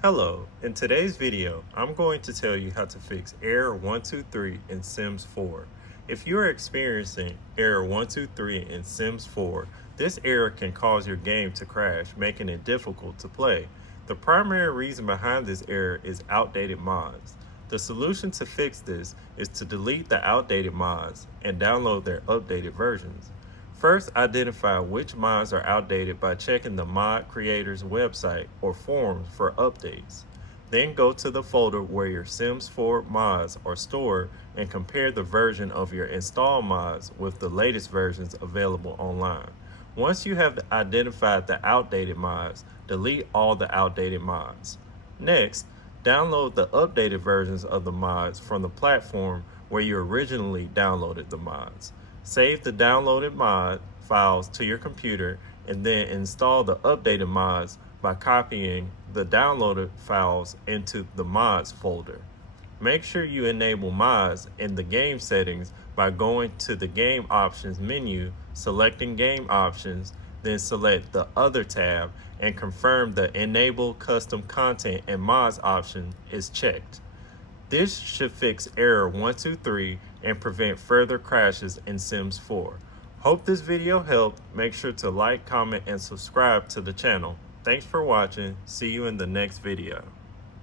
Hello, in today's video, I'm going to tell you how to fix error 123 in Sims 4. If you are experiencing error 123 in Sims 4, this error can cause your game to crash, making it difficult to play. The primary reason behind this error is outdated mods. The solution to fix this is to delete the outdated mods and download their updated versions. First, identify which mods are outdated by checking the mod creator's website or forums for updates. Then go to the folder where your Sims 4 mods are stored and compare the version of your installed mods with the latest versions available online. Once you have identified the outdated mods, delete all the outdated mods. Next, download the updated versions of the mods from the platform where you originally downloaded the mods. Save the downloaded mod files to your computer and then install the updated mods by copying the downloaded files into the mods folder. Make sure you enable mods in the game settings by going to the game options menu, selecting game options, then select the other tab and confirm the enable custom content and mods option is checked. This should fix error 123 and prevent further crashes in Sims 4. Hope this video helped. Make sure to like, comment, and subscribe to the channel. Thanks for watching. See you in the next video.